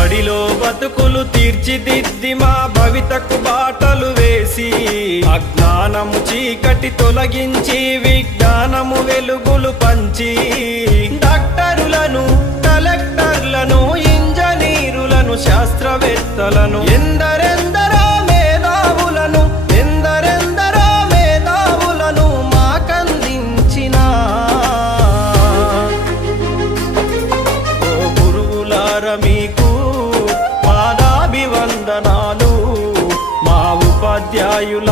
బడిలో బతుకులు తీర్చిదిద్ది మా భవితకు బాటలు వేసి అజ్ఞానము చీకటి తొలగించి విజ్ఞానము వెలుగులు పంచి డాక్టరులను కలెక్టర్లను ఇంజనీరులను శాస్త్రవేత్తలను ఎందరెందరో మేధావులను మాకందించిన ఓ గురువులార మీకు పాదాభివందనాలు మా ఉపాధ్యాయుల